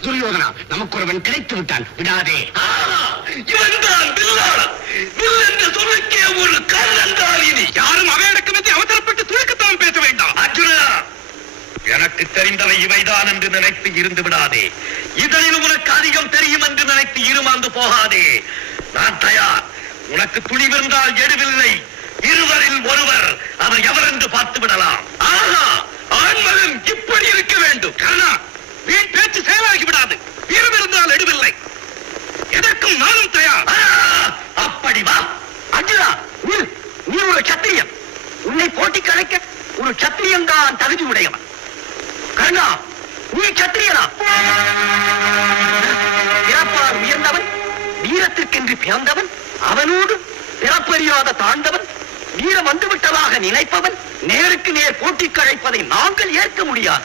துரியோதனா நமக்கு ஒருவன் கிடைத்து விட்டான். விடாதே. இவன் தான் வில்லாளன் வில் என்று சொல்லுக்கே ஒரு கள்ளன் தான் இனி யாரும் அவையடக்கமின்றி அவசரப்பட்டு துணுக்கத்தான் பேச வேண்டாம். அர்ஜுனா! எனக்கு தெரிந்தவை இவைதான் என்று நினைத்து இருந்து விடாதே. இதனில் உனக்கு அதிகம் தெரியும் என்று நினைத்து இருமாந்து போகாதே. நான் தயார். உனக்கு துணிவிருந்தால் எடுவில்லை. இருவரில் ஒருவர். அவர் எவர் என்று பார்த்து விடலாம் ஆஹா ஆண்மகன் இப்படி இருக்க வேண்டும் கர்ணா வீண் பேச்சு செயலாகி விடாது வீரம் இருந்தால் எடுவில்லை எதற்கும் நானும் தயார் அப்படி வா அர்ஜுனா நீ நீ ஒரு சத்திரியன் உன்னை போட்டி கலைக்க ஒரு சத்திரியன்தான் தகுதி உடையவன். கருணா நீ சத்திரியனா? பிறப்பால் உயர்ந்தவன் வீரத்திற்கென்று பிறந்தவன் அவனோடு பிறப்பறியாத தாழ்ந்தவன் வீரம் வந்துவிட்டதாக நினைப்பவன் நேருக்கு நேர் போட்டி கழைப்பதை நாங்கள் ஏற்க முடியாது.